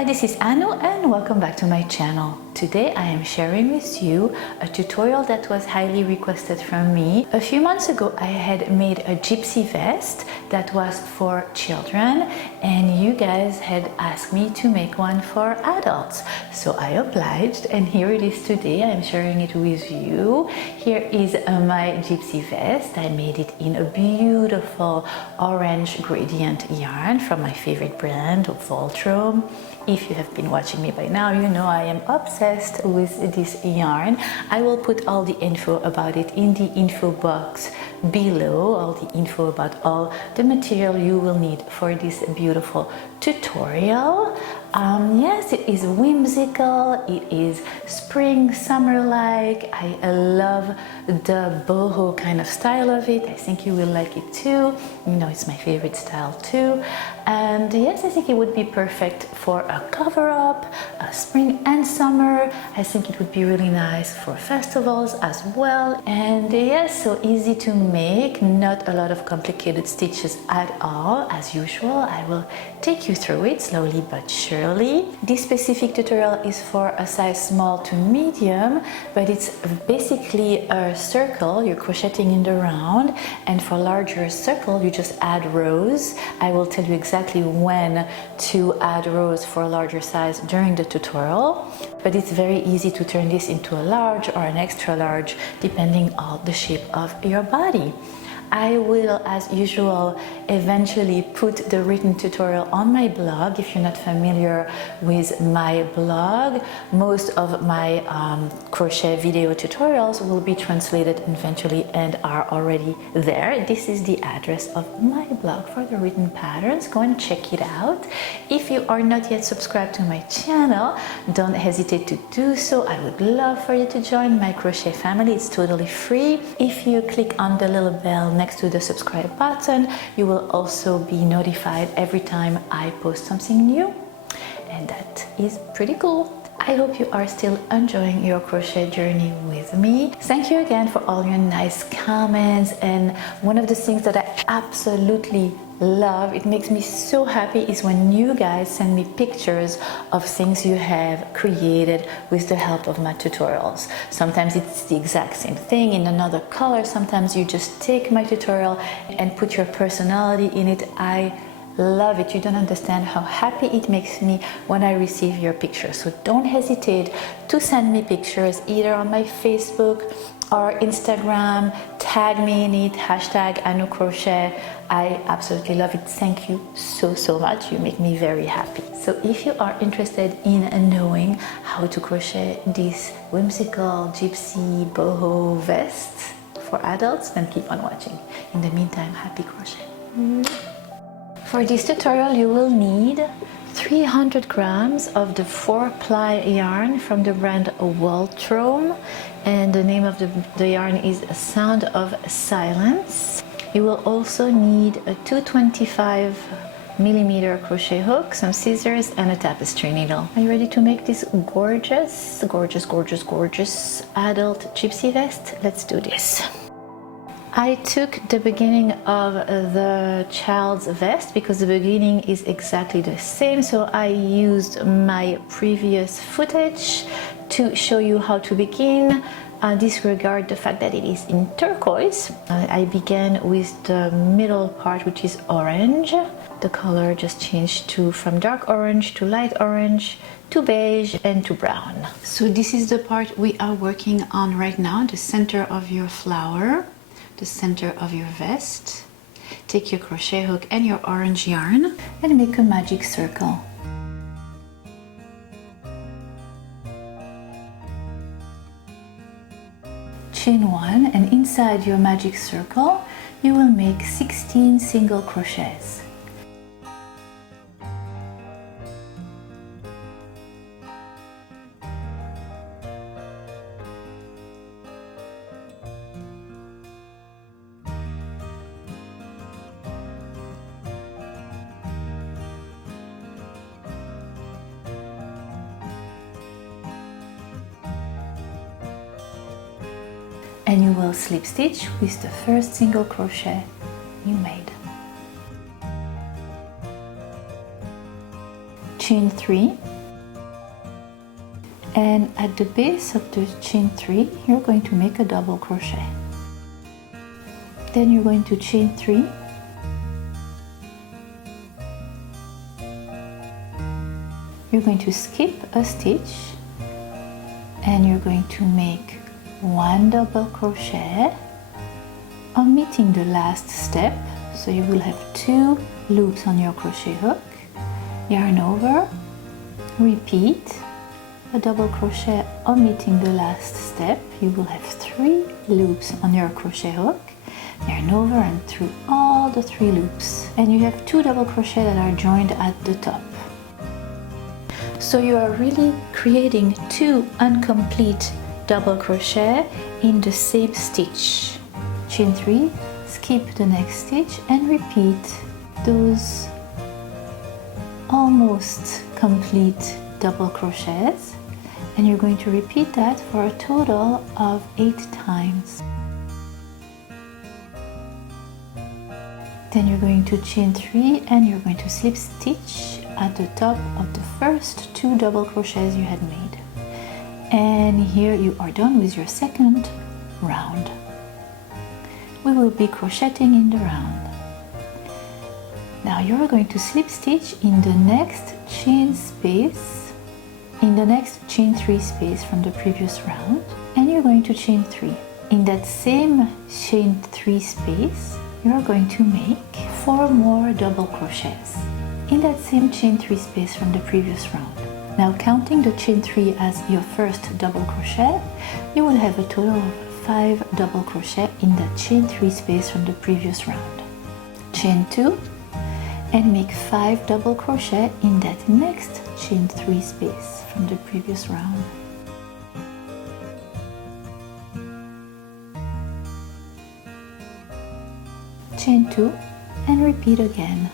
Hi, this is Annoo and welcome back to my channel. Today I am sharing with you a tutorial that was highly requested from me. A few months ago I had made a gypsy vest that was for children and you guys had asked me to make one for adults. So I obliged and here it is today. I am sharing it with you. Here is my gypsy vest. I made it in a beautiful orange gradient yarn from my favorite brand of Wolltraum. If you have been watching me by now, you know I am obsessed with this yarn. I will put all the info about it in the info box below, all the info about all the material you will need for this beautiful tutorial. Yes, it is whimsical, it is spring, summer-like. I love the boho kind of style of it. I think you will like it too. You know, it's my favorite style too. And yes, I think it would be perfect for a cover-up, spring and summer. I think it would be really nice for festivals as well. And yes, so easy to make, not a lot of complicated stitches at all. As usual, I will take you through it slowly but surely. This specific tutorial is for a size small to medium, but it's basically a circle. You're crocheting in the round, and for larger circle you just add rows. I will tell you exactly when to add rows for a larger size during the tutorial, but it's very easy to turn this into a large or an extra large depending on the shape of your body. I will, as usual, eventually put the written tutorial on my blog. If you're not familiar with my blog, most of my crochet video tutorials will be translated eventually and are already there. This is the address of my blog for the written patterns. Go and check it out. If you are not yet subscribed to my channel, don't hesitate to do so. I would love for you to join my crochet family. It's totally free. If you click on the little bell next to the subscribe button, you will also be notified every time I post something new, and that is pretty cool. I hope you are still enjoying your crochet journey with me. Thank you again for all your nice comments, and one of the things that I absolutely love, it makes me so happy, is when you guys send me pictures of things you have created with the help of my tutorials. Sometimes it's the exact same thing in another color. Sometimes you just take my tutorial and put your personality in it. I love it. You don't understand how happy it makes me when I receive your pictures. So don't hesitate to send me pictures either on my Facebook or Instagram. Tag me in it, hashtag Annoo Crochet. I absolutely love it. Thank you so much. You make me very happy. So if you are interested in knowing how to crochet this whimsical gypsy boho vest for adults, then keep on watching. In the meantime, happy crochet. For this tutorial you will need 300 grams of the 4-ply yarn from the brand Wolltraum, and the name of the yarn is Sound of Silence. You will also need a 225mm crochet hook, some scissors and a tapestry needle. Are you ready to make this gorgeous adult gypsy vest? Let's do this. I took the beginning of the child's vest because the beginning is exactly the same, so I used my previous footage to show you how to begin. Disregard the fact that it is in turquoise. I began with the middle part, which is orange. The color just changed from dark orange to light orange to beige and to brown. So this is the part we are working on right now, the center of your flower, the center of your vest. Take your crochet hook and your orange yarn and make a magic circle. Chain 1, and inside your magic circle you will make 16 single crochets. And you will slip stitch with the first single crochet you made. chain 3, and at the base of the chain 3 you're going to make a double crochet. Then you're going to chain 3, you're going to skip a stitch, and you're going to make 1 double crochet, omitting the last step, so you will have 2 loops on your crochet hook, yarn over, repeat, a double crochet, omitting the last step, you will have 3 loops on your crochet hook, yarn over and through all the 3 loops, and you have 2 double crochet that are joined at the top. So you are really creating 2 incomplete double crochet in the same stitch. Chain 3, skip the next stitch and repeat those almost complete double crochets, and you're going to repeat that for a total of 8 times. Then you're going to chain 3 and you're going to slip stitch at the top of the first 2 double crochets you had made. And here you are done with your second round. We will be crocheting in the round. Now you're going to slip stitch in the next chain space, in the next chain 3 space from the previous round, and you're going to chain 3. In that same chain 3 space, you're going to make 4 more double crochets in that same chain 3 space from the previous round. Now counting the chain 3 as your first double crochet, you will have a total of 5 double crochet in that chain 3 space from the previous round. Chain 2 and make 5 double crochet in that next chain 3 space from the previous round. Chain 2 and repeat again,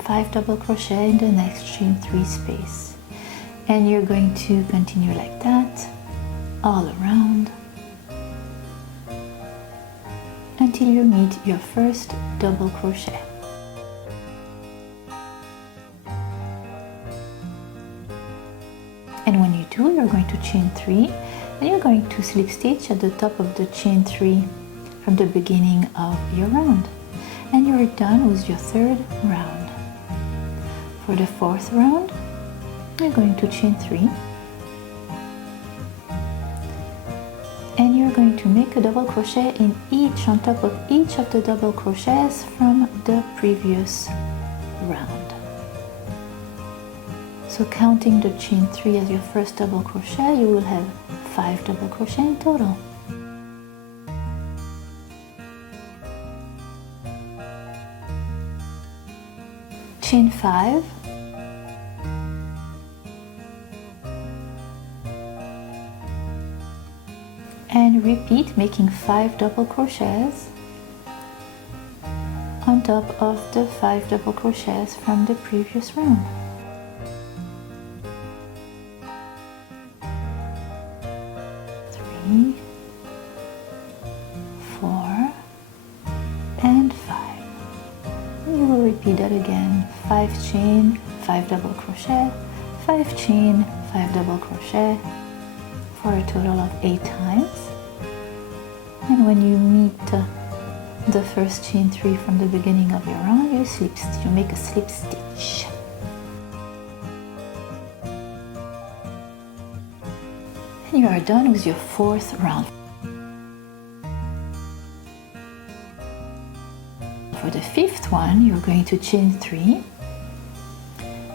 5 double crochet in the next chain 3 space, and you're going to continue like that all around until you meet your first double crochet. And when you do, you're going to chain 3 and you're going to slip stitch at the top of the chain 3 from the beginning of your round, and you're done with your third round. For the fourth round, you're going to chain 3 and you're going to make a double crochet in each, on top of each of the double crochets from the previous round. So counting the chain 3 as your first double crochet, you will have 5 double crochet in total. Chain 5, and repeat, making 5 double crochets on top of the 5 double crochets from the previous round. 3, 4, and 5. You will repeat that again, 5 chain, 5 double crochet, 5 chain, 5 double crochet, for a total of 8 times. And when you meet the first chain 3 from the beginning of your round, you make a slip stitch. And you are done with your fourth round. For the fifth one, you're going to chain 3,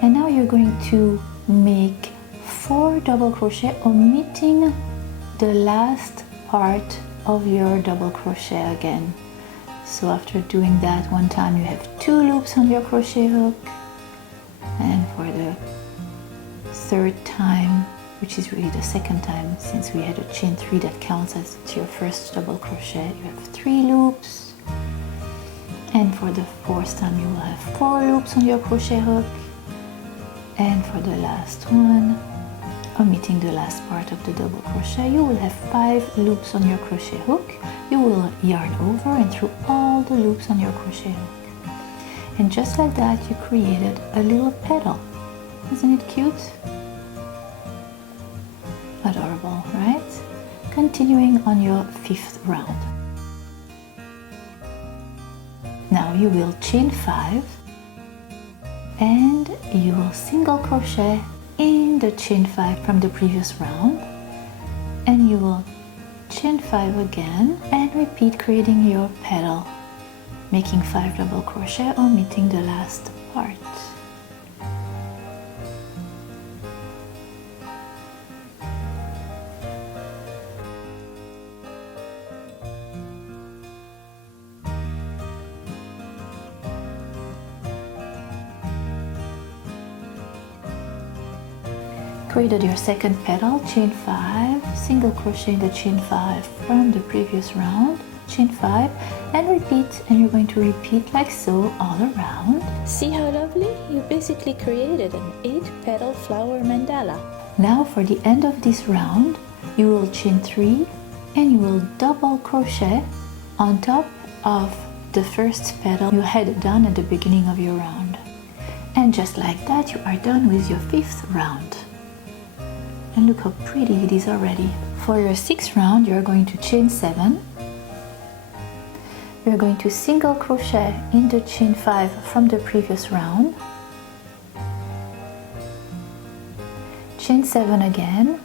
and now you're going to make 4 double crochet, omitting the last part of your double crochet again. So after doing that one time, you have 2 loops on your crochet hook, and for the third time, which is really the second time since we had a chain 3 that counts as your first double crochet, you have 3 loops, and for the fourth time you will have 4 loops on your crochet hook, and for the last one, omitting the last part of the double crochet, you will have 5 loops on your crochet hook. You will yarn over and through all the loops on your crochet hook, and just like that you created a little petal Isn't it cute? Adorable, right? Continuing on your 5th round. Now you will chain 5 and you will single crochet in the chain 5 from the previous round, and you will chain 5 again and repeat, creating your petal, making 5 double crochet, omitting the last part. Created your second petal, chain 5, single crochet in the chain 5 from the previous round, chain 5 and repeat, and you're going to repeat like so all around. See how lovely? You basically created an 8-petal flower mandala. Now for the end of this round, you will chain 3 and you will double crochet on top of the first petal you had done at the beginning of your round. And just like that, you are done with your 5th round. And look how pretty it is already. For your 6th round, you're going to chain 7. You're going to single crochet in the chain 5 from the previous round. Chain 7 again.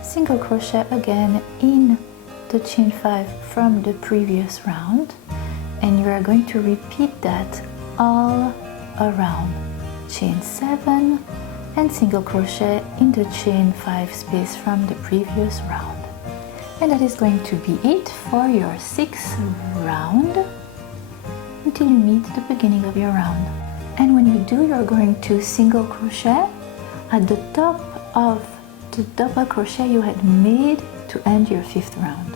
Single crochet again in the chain 5 from the previous round. And you are going to repeat that all around. Chain 7 and single crochet in the chain 5 space from the previous round. And that is going to be it for your 6th round until you meet the beginning of your round. And when you do, you're going to single crochet at the top of the double crochet you had made to end your 5th round.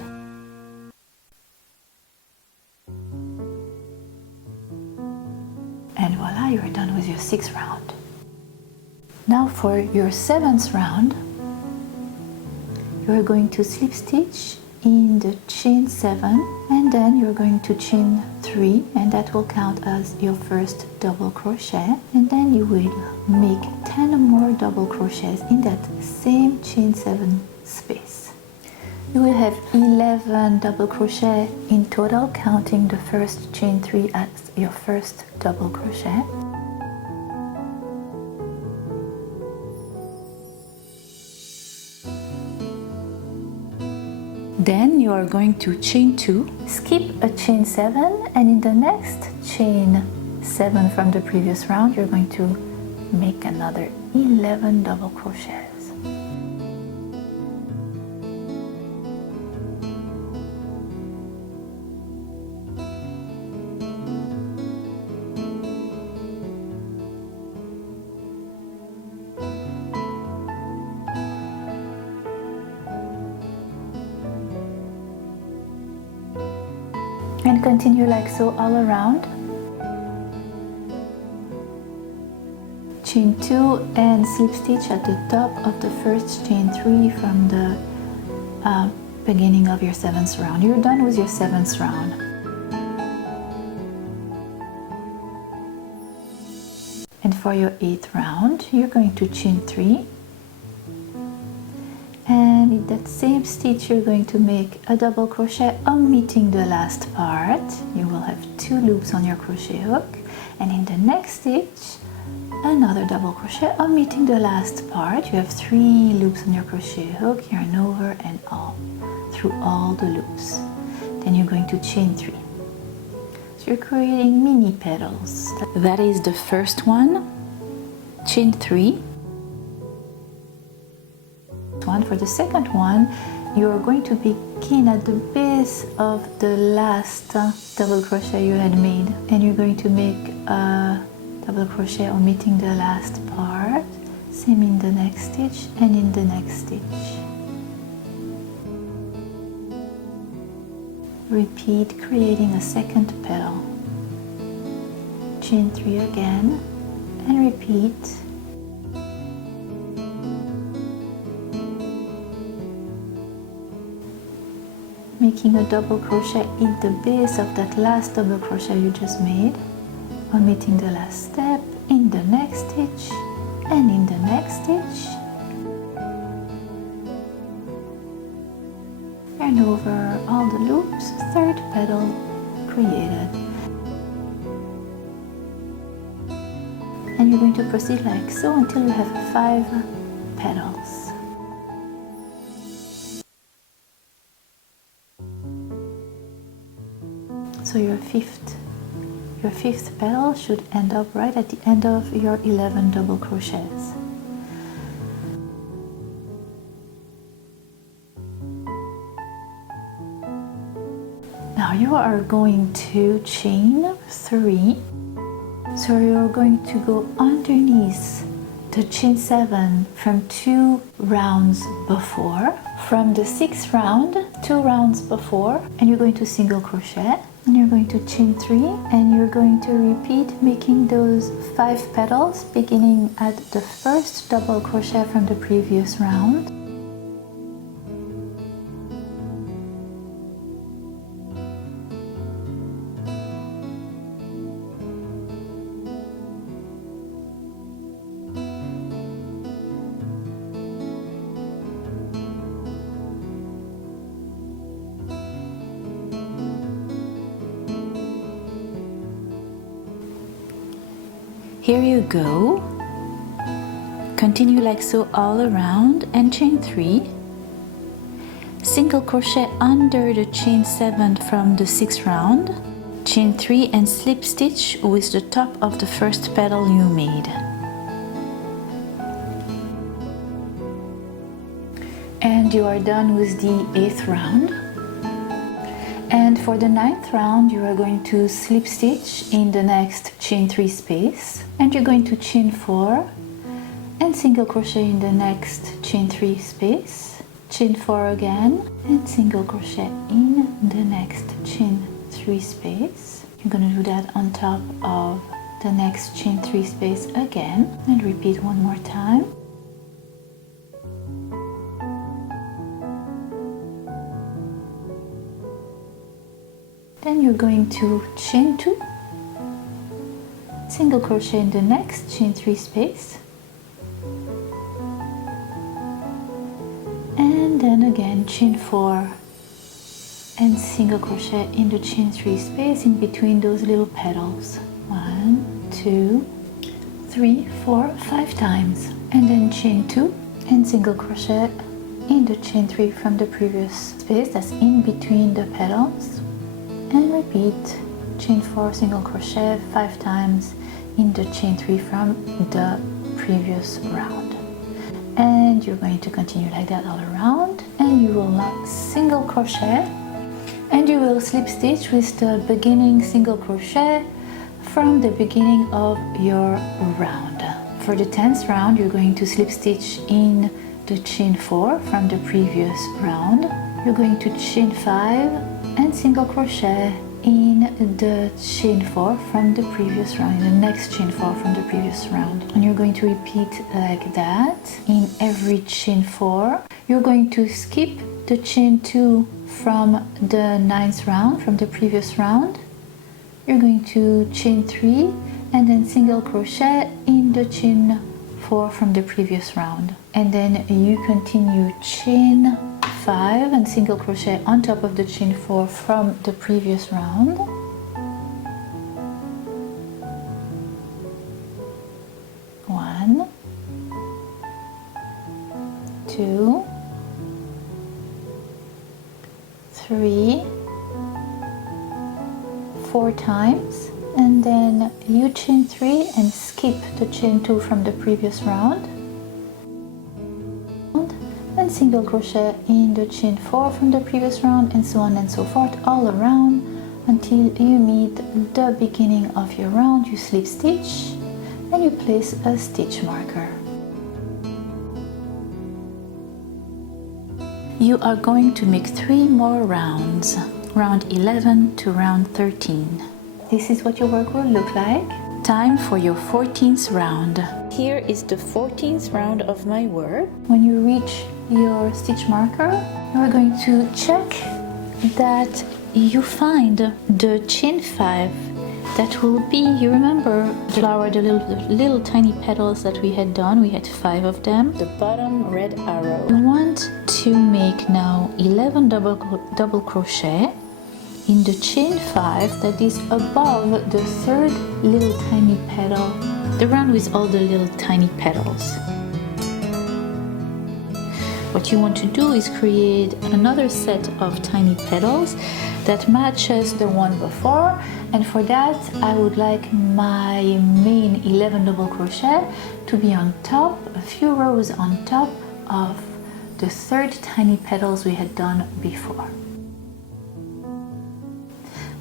And voila, you're done with your 6th round. Now for your 7th round, you're going to slip stitch in the chain 7 and then you're going to chain 3, and that will count as your first double crochet, and then you will make 10 more double crochets in that same chain 7 space. You will have 11 double crochet in total, counting the first chain 3 as your first double crochet. Then you are going to chain 2, skip a chain 7, and in the next chain 7 from the previous round, you're going to make another 11 double crochets. And continue like so all around. Chain 2 and slip stitch at the top of the first chain 3 from the beginning of your 7th round. You're done with your 7th round. And for your 8th round, you're going to chain 3. And in that same stitch, you're going to make a double crochet, omitting the last part. You will have 2 loops on your crochet hook. And in the next stitch, another double crochet, omitting the last part. You have 3 loops on your crochet hook, yarn over and all, through all the loops. Then you're going to chain 3. So you're creating mini petals. That is the first one. Chain 3. For the second one, you're going to begin at the base of the last double crochet you had made, and you're going to make a double crochet omitting the last part, same in the next stitch and in the next stitch. Repeat, creating a second petal. Chain 3 again and repeat. Making a double crochet in the base of that last double crochet you just made, omitting the last step in the next stitch and in the next stitch yarn over all the loops, third petal created. And you're going to proceed like so until you have 5 petals. So your fifth petal should end up right at the end of your 11 double crochets. Now you are going to chain 3. So you're going to go underneath the chain 7 from 2 rounds before, from the 6th round 2 rounds before, and you're going to single crochet, and you're going to chain 3, and you're going to repeat making those 5 petals beginning at the first double crochet from the previous round. Here you go. Continue like so all around and chain 3. Single crochet under the chain 7 from the 6th round. Chain 3 and slip stitch with the top of the first petal you made. And you are done with the 8th round. And for the 9th round you are going to slip stitch in the next chain 3 space, and you're going to chain 4 and single crochet in the next chain 3 space, chain 4 again and single crochet in the next chain 3 space. You're going to do that on top of the next chain 3 space again, and repeat one more time. Then you're going to chain 2, single crochet in the next chain 3 space, and then again chain 4 and single crochet in the chain 3 space in between those little petals. 1, 2, 3, 4, 5 times, and then chain 2 and single crochet in the chain 3 from the previous space that's in between the petals. And repeat chain 4 single crochet 5 times in the chain 3 from the previous round, and you're going to continue like that all around, and you will single crochet and you will slip stitch with the beginning single crochet from the beginning of your round. For the 10th round you're going to slip stitch in the chain 4 from the previous round. You're going to chain 5 and single crochet in the chain 4 from the previous round, in the next chain 4 from the previous round, and you're going to repeat like that in every chain 4. You're going to skip the chain 2 from the 9th round, from the previous round. You're going to chain 3 and then single crochet in the chain 4 from the previous round, and then you continue chain 5 and single crochet on top of the chain 4 from the previous round. One, 2, 3, 4 times, and then you chain 3 and skip the chain 2 from the previous round, and single crochet in the chain 4 from the previous round, and so on and so forth all around until you meet the beginning of your round. You slip stitch and you place a stitch marker. You are going to make 3 more rounds, round 11 to round 13. This is what your work will look like. Time for your 14th round. Here is the 14th round of my work. When you reach your stitch marker, you are going to check that you find the chain 5 That will be, you remember the flower, the little tiny petals that we had done? We had 5 of them. The bottom red arrow. We want to make now 11 double crochet in the chain 5 that is above the 3rd little tiny petal, the round with all the little tiny petals. What you want to do is create another set of tiny petals that matches the one before, and for that I would like my main 11 double crochet to be on top, a few rows on top of the 3rd tiny petals we had done before.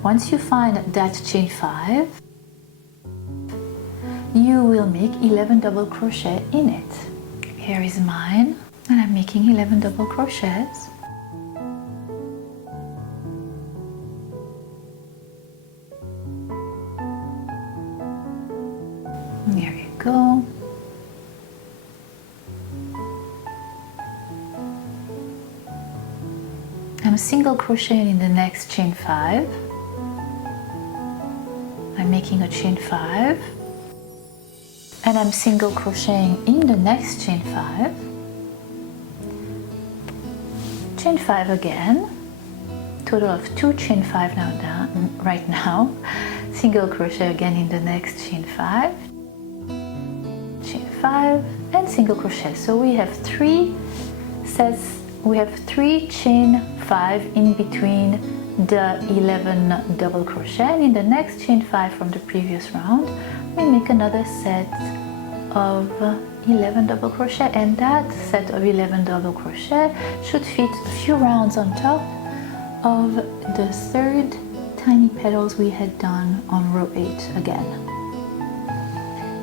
Once you find that chain 5, you will make 11 double crochet in it. Here is mine, and I'm making 11 double crochets. There you go. I'm single crocheting in the next chain 5. I'm making a chain 5, and I'm single crocheting in the next chain 5. Chain 5 again, total of 2 chain 5 now done right now. Single crochet again in the next chain 5, chain 5, and single crochet. So we have 3 sets, we have 3 chain 5 in between the 11 double crochet, and in the next chain 5 from the previous round we make another set of 11 double crochet, and that set of 11 double crochet should fit a few rounds on top of the 3rd tiny petals we had done on row 8 again.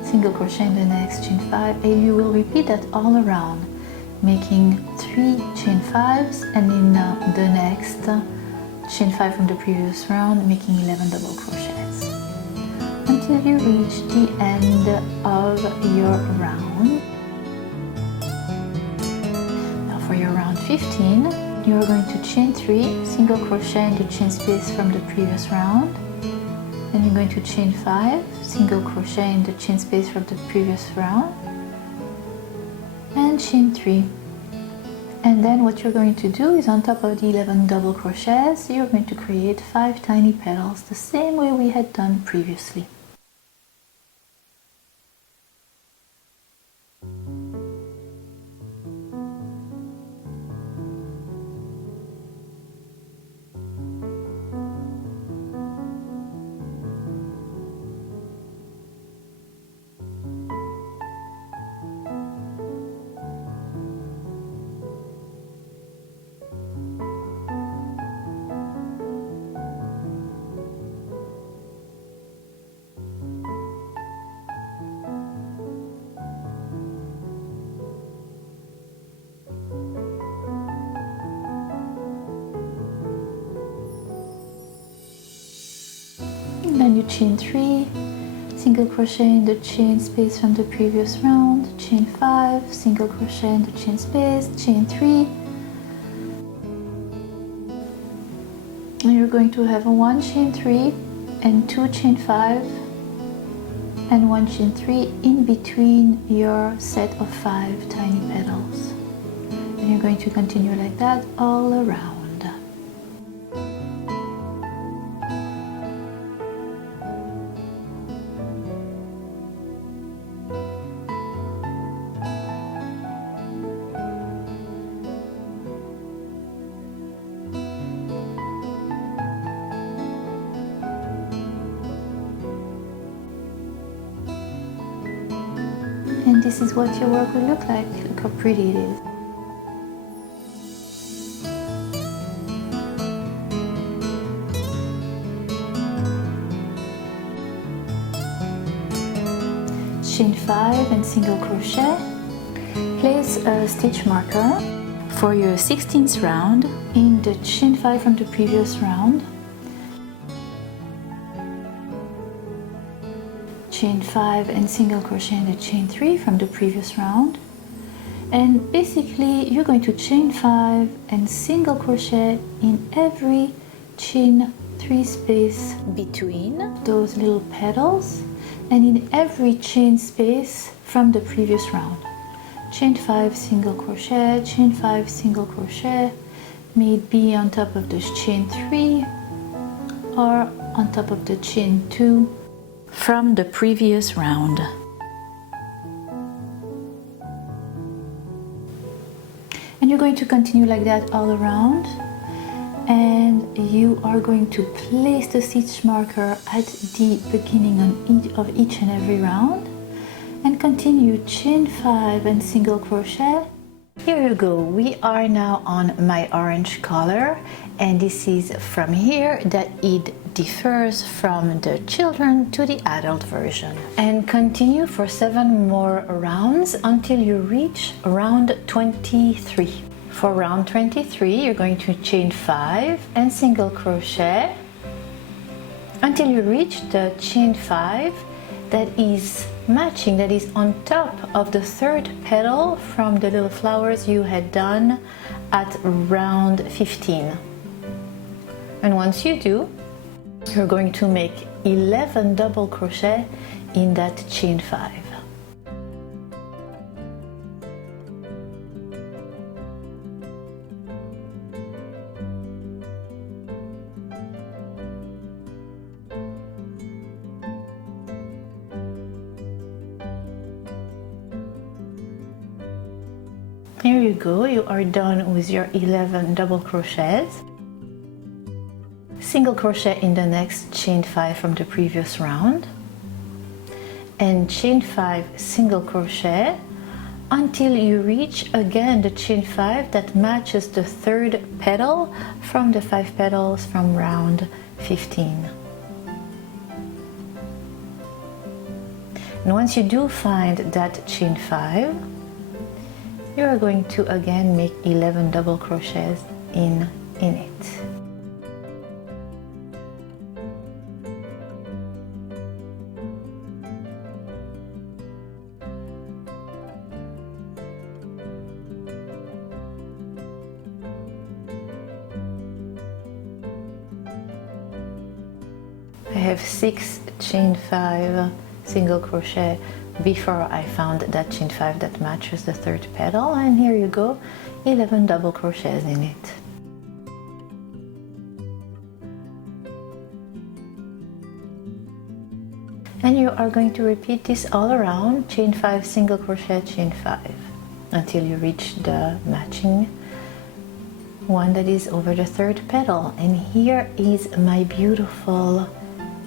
Single crochet in the next chain 5, and you will repeat that all around, making 3 chain 5s, and in the next chain 5 from the previous round making 11 double crochets until you reach the end of your round. Now for your round 15, you are going to chain 3, single crochet in the chain space from the previous round, then you're going to chain 5, single crochet in the chain space from the previous round, and chain 3. And then what you're going to do is on top of the 11 double crochets, you're going to create 5 tiny petals the same way we had done previously. Then you chain 3, single crochet in the chain space from the previous round, chain 5, single crochet in the chain space, chain 3, and you're going to have 1 chain 3 and 2 chain 5 and 1 chain 3 in between your set of 5 tiny petals, and you're going to continue like that all around. And this is what your work will look like. Look how pretty it is. Chain 5 and single crochet. Place a stitch marker for your 16th round in the chain 5 from the previous round. Chain 5 and single crochet in the chain 3 from the previous round, and basically you're going to chain 5 and single crochet in every chain 3 space between those little petals, and in every chain space from the previous round. Chain 5 single crochet, chain 5 single crochet, maybe on top of the chain 3 or on top of the chain 2 from the previous round. And you're going to continue like that all around, and you are going to place the stitch marker at the beginning of each and every round and continue chain 5 and single crochet. Here you go, we are now on my orange color, and this is from here that it differs from the children to the adult version. And continue for 7 more rounds until you reach round 23. For round 23, you're going to chain 5 and single crochet until you reach the chain 5 that is matching, that is on top of the 3rd petal from the little flowers you had done at round 15. And once you do, you're going to make 11 double crochet in that chain 5. Here you go, you are done with your 11 double crochets. Single crochet in the next chain 5 from the previous round, and chain 5 single crochet until you reach again the chain 5 that matches the 3rd petal from the 5 petals from round 15. And once you do find that chain 5, you are going to again make 11 double crochets in it. I have 6 chain 5 single crochet before I found that chain 5 that matches the 3rd petal, and here you go, 11 double crochets in it. And you are going to repeat this all around, chain 5 single crochet, chain 5, until you reach the matching one that is over the 3rd petal. And here is my beautiful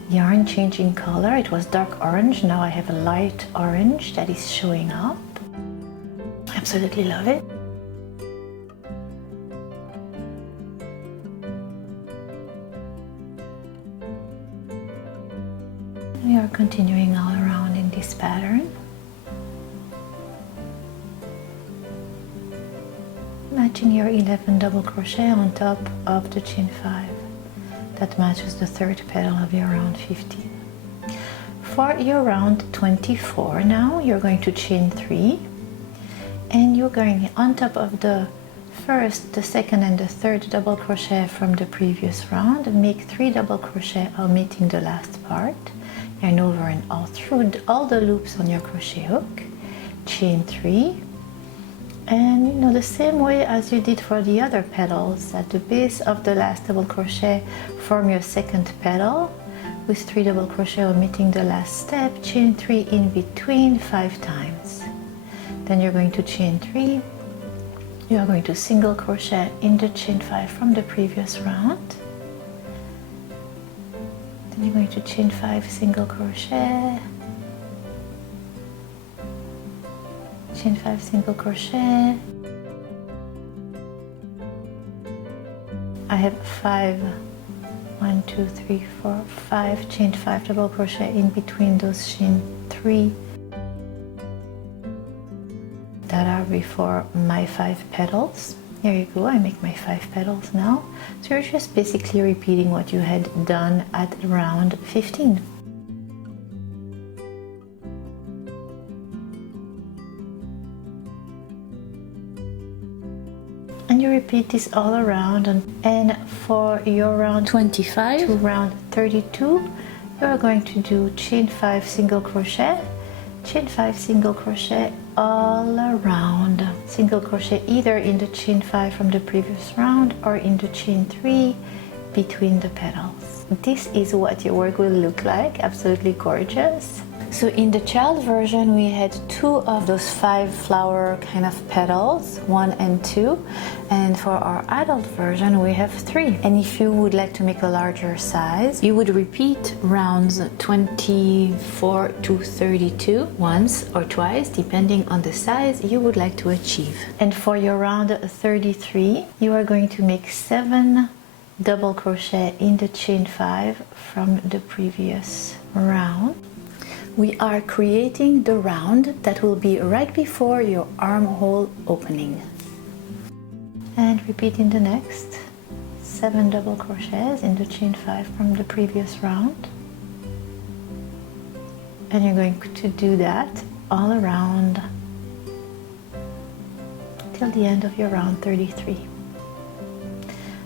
yarn changing color. It was dark orange, now I have a light orange that is showing up. I absolutely love it. We are continuing all around in this pattern, matching your 11 double crochet on top of the chain 5 that matches the 3rd petal of your round 15. For your round 24 now, you're going to chain 3, and you're going on top of the 1st, the 2nd and the 3rd double crochet from the previous round, and make 3 double crochet omitting the last part, yarn over and all through all the loops on your crochet hook, chain 3, and the same way as you did for the other petals, at the base of the last double crochet form your 2nd petal with 3 double crochet omitting the last step, chain 3 in between 5 times. Then you're going to chain 3, you are going to single crochet in the chain 5 from the previous round, then you're going to chain 5 single crochet, chain 5 single crochet. I have 5, 1, 2, 3, 4, 5 chain 5 double crochet in between those chain 3 that are before my 5 petals. Here you go, I make my 5 petals now. So you're just basically repeating what you had done at round 15. and you repeat this all around. And for your round 25 to round 32, you're going to do chain 5 single crochet, chain 5 single crochet all around. Single crochet either in the chain 5 from the previous round or in the chain 3 between the petals. This is what your work will look like. Absolutely gorgeous. So in the child version we had 2 of those 5 flower kind of petals, 1 and 2, and for our adult version we have 3. And if you would like to make a larger size, you would repeat rounds 24 to 32 once or twice depending on the size you would like to achieve. And for your round 33, you are going to make 7 double crochet in the chain 5 from the previous round. We are creating the round that will be right before your armhole opening. And repeating the next 7 double crochets in the chain 5 from the previous round. And you're going to do that all around till the end of your round 33.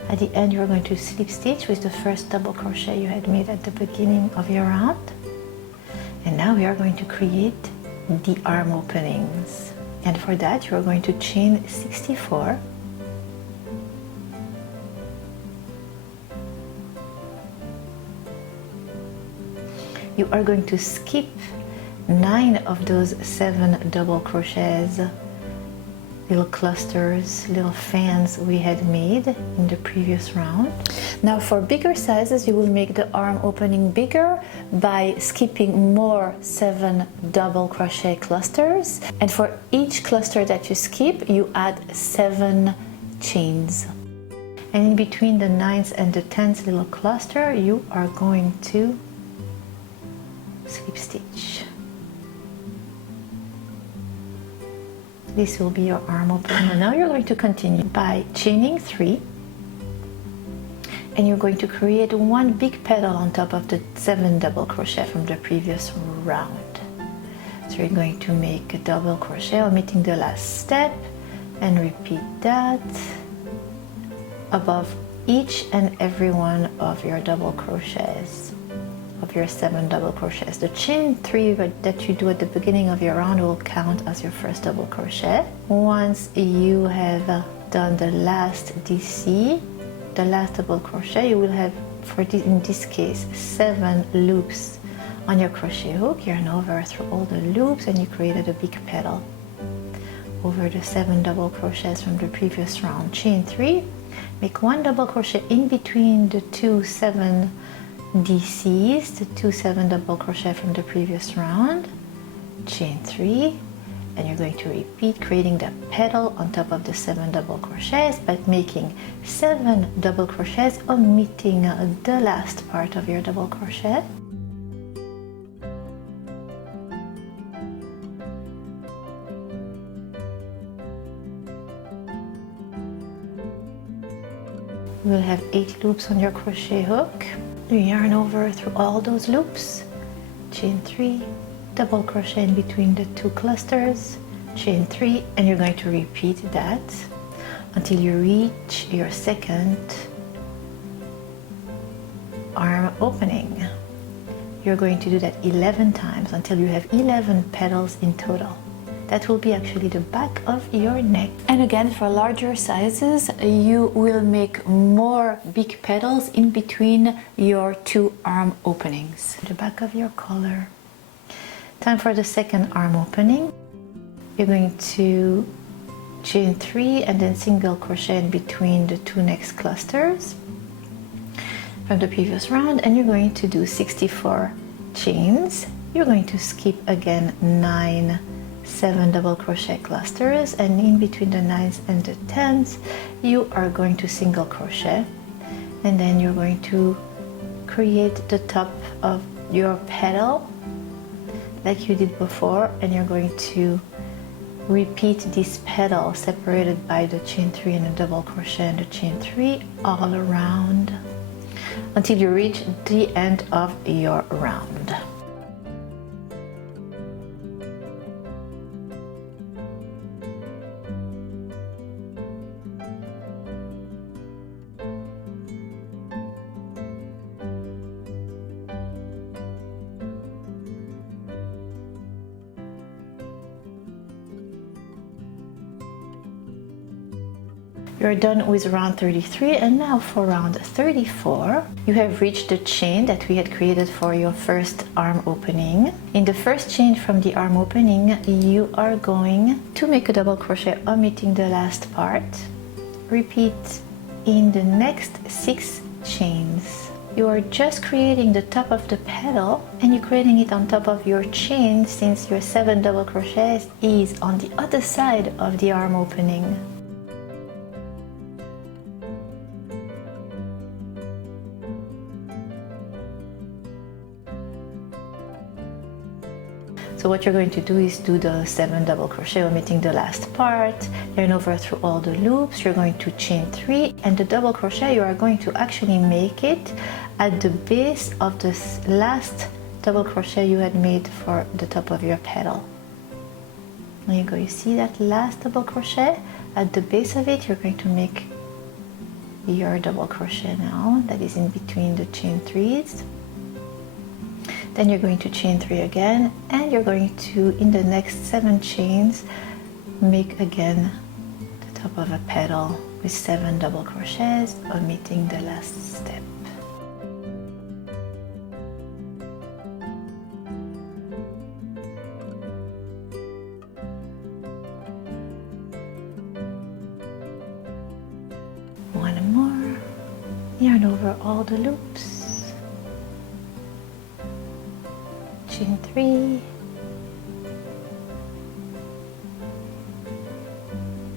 At the end you're going to slip stitch with the first double crochet you had made at the beginning of your round. And now we are going to create the arm openings. And for that you are going to chain 64. You are going to skip 9 of those 7 double crochets, little clusters, little fans we had made in the previous round. Now for bigger sizes you will make the arm opening bigger by skipping more 7 double crochet clusters, and for each cluster that you skip you add 7 chains. And in between the 9th and the 10th little cluster you are going to slip stitch. This will be your arm opening. Now you're going to continue by chaining 3, and you're going to create 1 big petal on top of the 7 double crochet from the previous round. So you're going to make a double crochet omitting the last step and repeat that above each and every one of your double crochets, of your 7 double crochets. The chain 3 that you do at the beginning of your round will count as your first double crochet. Once you have done the last DC, the last double crochet, you will have, for this, in this case, 7 loops on your crochet hook. Yarn over through all the loops and you created a big petal over the 7 double crochets from the previous round. Chain 3, make 1 double crochet in between the 2 7 DCs, the 2 7 double crochet from the previous round, chain 3, and you're going to repeat, creating the petal on top of the 7 double crochets, but making 7 double crochets, omitting the last part of your double crochet. You will have 8 loops on your crochet hook. You yarn over through all those loops, chain 3, double crochet in between the 2 clusters, chain 3, and you're going to repeat that until you reach your second arm opening. You're going to do that 11 times until you have 11 petals in total. That will be actually the back of your neck. And again, for larger sizes, you will make more big petals in between your 2 arm openings. The back of your collar. Time for the second arm opening. You're going to chain 3 and then single crochet in between the 2 next clusters from the previous round, and you're going to do 64 chains. You're going to skip again 9 7 double crochet clusters, and in between the 9th and the 10th you are going to single crochet, and then you're going to create the top of your petal like you did before, and you're going to repeat this petal separated by the chain 3 and a double crochet and the chain 3 all around until you reach the end of your round. You're done with round 33, and now for round 34, you have reached the chain that we had created for your first arm opening. In the first chain from the arm opening, you are going to make a double crochet omitting the last part. Repeat in the next 6 chains. You are just creating the top of the petal, and you're creating it on top of your chain since your 7 double crochets is on the other side of the arm opening. So what you're going to do is do the 7 double crochet omitting the last part, yarn over through all the loops. You're going to chain 3, and the double crochet you are going to actually make it at the base of the last double crochet you had made for the top of your petal. There you go, you see that last double crochet? At the base of it, you're going to make your double crochet now that is in between the chain 3s. Then you're going to chain 3 again, and you're going to, in the next 7 chains, make again the top of a petal with 7 double crochets, omitting the last step. One more, yarn over all the loops. Chain 3,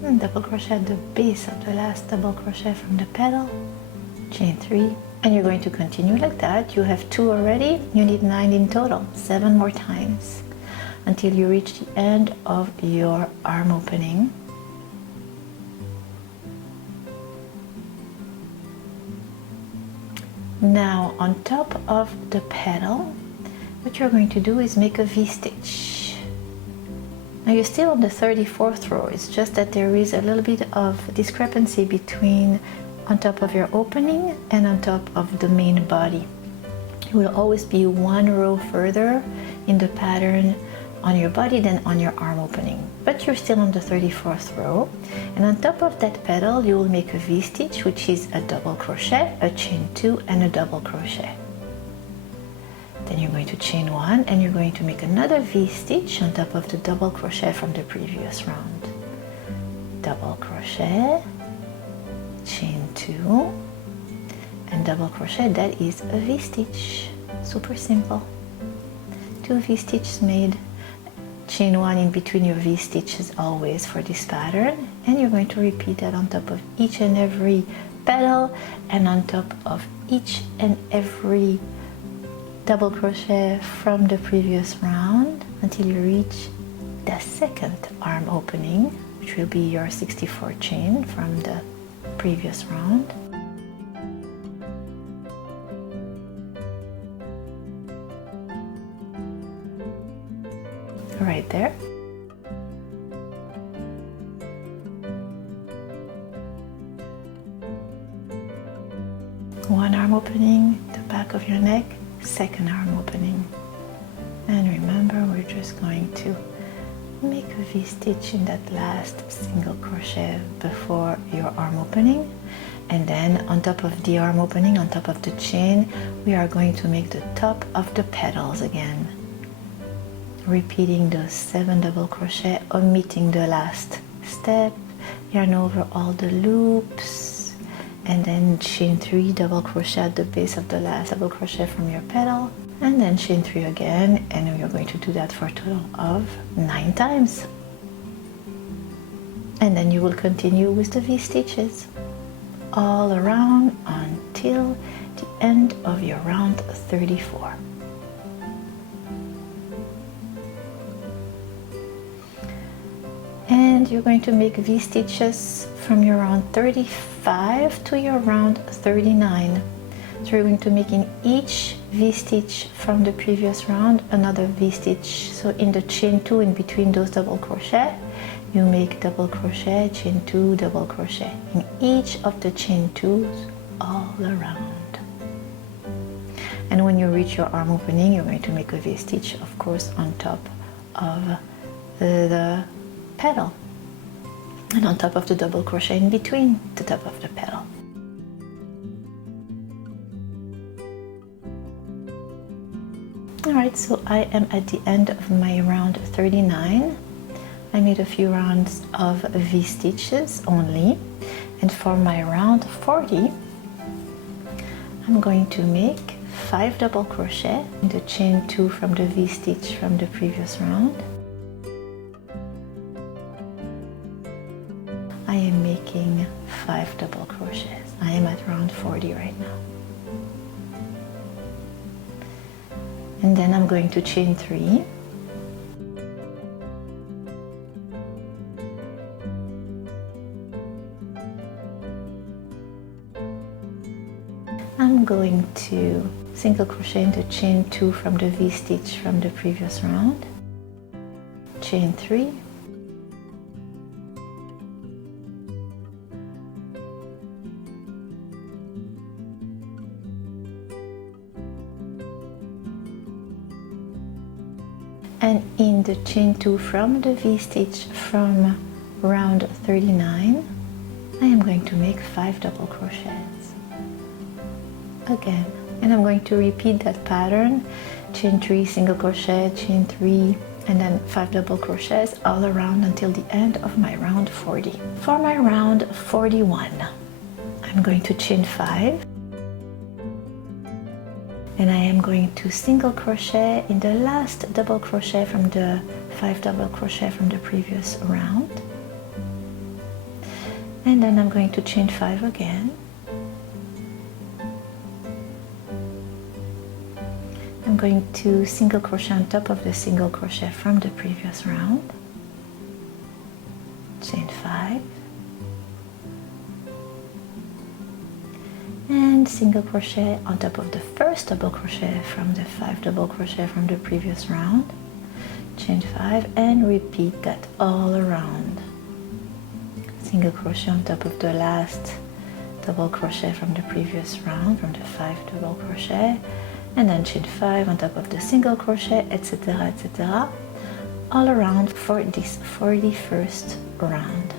and double crochet at the base of the last double crochet from the petal, chain 3, and you're going to continue like that. You have 2 already, you need 9 in total, 7 more times until you reach the end of your arm opening. Now on top of the petal, what you're going to do is make a V-stitch. Now you're still on the 34th row, it's just that there is a little bit of discrepancy between on top of your opening and on top of the main body. You will always be 1 row further in the pattern on your body than on your arm opening. But you're still on the 34th row, and on top of that petal you will make a V-stitch, which is a double crochet, a chain 2, and a double crochet. Then you're going to chain 1, and you're going to make another V-stitch on top of the double crochet from the previous round. Double crochet, chain 2, and double crochet. That is a V-stitch. Super simple. 2 V-stitches made. Chain 1 in between your V-stitches always for this pattern, and you're going to repeat that on top of each and every petal and on top of each and every double crochet from the previous round until you reach the second arm opening, which will be your 64 chain from the previous round. Right there. One arm opening, the back of your neck, second arm opening. And remember, we're just going to make a V-stitch in that last single crochet before your arm opening, and then on top of the arm opening, on top of the chain, we are going to make the top of the petals again, repeating those 7 double crochet, omitting the last step, yarn over all the loops, and then chain 3 double crochet at the base of the last double crochet from your petal, and then chain 3 again, and we're going to do that for a total of 9 times. And then you will continue with the V-stitches all around until the end of your round 34. And you're going to make V-stitches from your round 35 to your round 39. So you're going to make in each V-stitch from the previous round another V-stitch. So in the chain 2 in between those double crochet, you make double crochet, chain 2, double crochet in each of the chain 2s all around. And when you reach your arm opening, you're going to make a V-stitch, of course, on top of the petal. and on top of the double crochet in between the top of the petal. Alright, so I am at the end of my round 39. I made a few rounds of V-stitches only, and for my round 40 I'm going to make 5 double crochet in the chain 2 from the V-stitch from the previous round. I am making 5 double crochets. I am at round 40 right now. And then I'm going to chain 3. I'm going to single crochet into chain 2 from the V-stitch from the previous round, chain 3, and in the chain 2 from the V-stitch from round 39 I am going to make 5 double crochets again, and I'm going to repeat that pattern, chain 3, single crochet, chain 3, and then 5 double crochets all around until the end of my round 40. For my round 41 I'm going to chain 5, and I am going to single crochet in the last double crochet from the 5 double crochet from the previous round, and then I'm going to chain 5 again. I'm going to single crochet on top of the single crochet from the previous round, chain 5, and single crochet on top of the first double crochet from the 5 double crochet from the previous round, chain 5, and repeat that all around. Single crochet on top of the last double crochet from the previous round from the 5 double crochet, and then chain 5 on top of the single crochet, etc., etc., all around for this 41st round.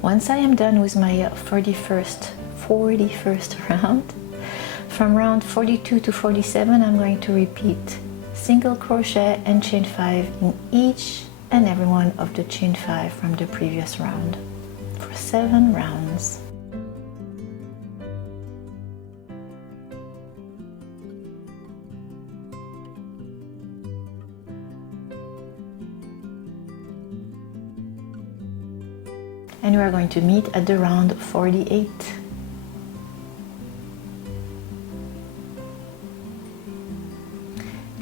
Once I am done with my 41st round, from round 42 to 47 I'm going to repeat single crochet and chain 5 in each and every one of the chain 5 from the previous round for 7 rounds. And we are going to meet at the round 48.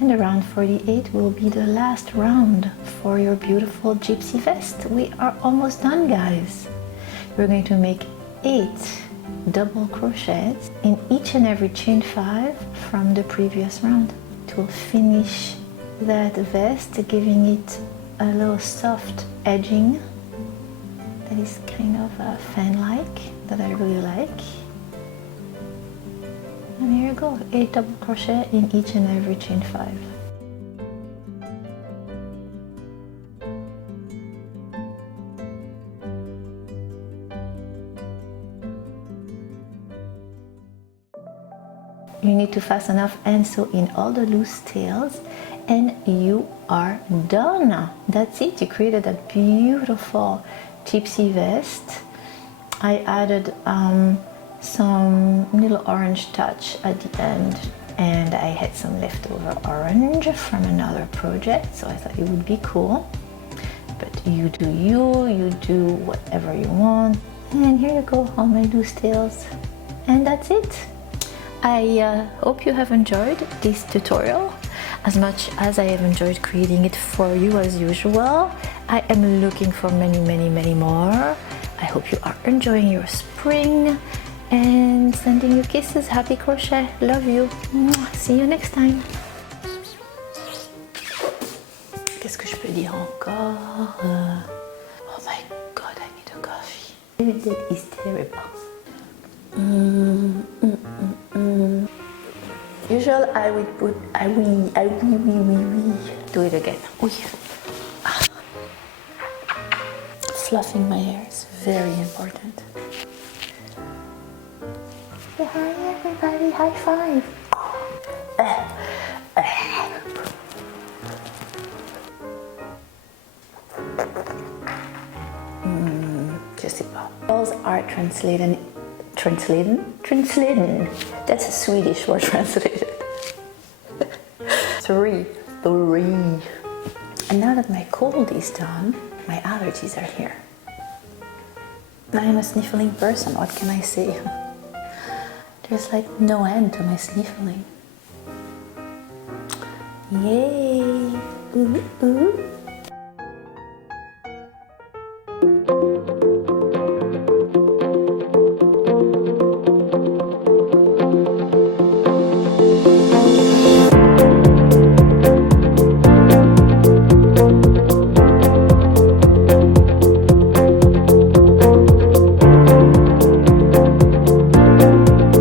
And the round 48 will be the last round for your beautiful gypsy vest. We are almost done, guys. We're going to make 8 double crochets in each and every chain 5 from the previous round. It will finish that vest, giving it a little soft edging that is kind of fan-like, that I really like. And here you go, 8 double crochet in each and every chain 5. You need to fasten off and sew in all the loose tails, and you are done. That's it. You created a beautiful gypsy vest. I added some little orange touch at the end, and I had some leftover orange from another project, so I thought it would be cool. But you do you do whatever you want. And here you go, all my loose tails. And that's it. I hope you have enjoyed this tutorial as much as I have enjoyed creating it for you as usual. I am looking for many more. I hope you are enjoying your spring, and sending you kisses. Happy crochet. Love you. See you next time. Qu'est-ce que je peux dire encore? Oh my god, I need a coffee. That is terrible. Usually usual, I would put do it again. Oui. Ah. Fluffing my hair is very important. Say hi everybody, high five. Je sais pas. Those are translated. That's a Swedish word translated. Three. And now that my cold is done, my allergies are here. I am a sniffling person, what can I say? There's like no end to my sniffling. Yay! Ooh, ooh.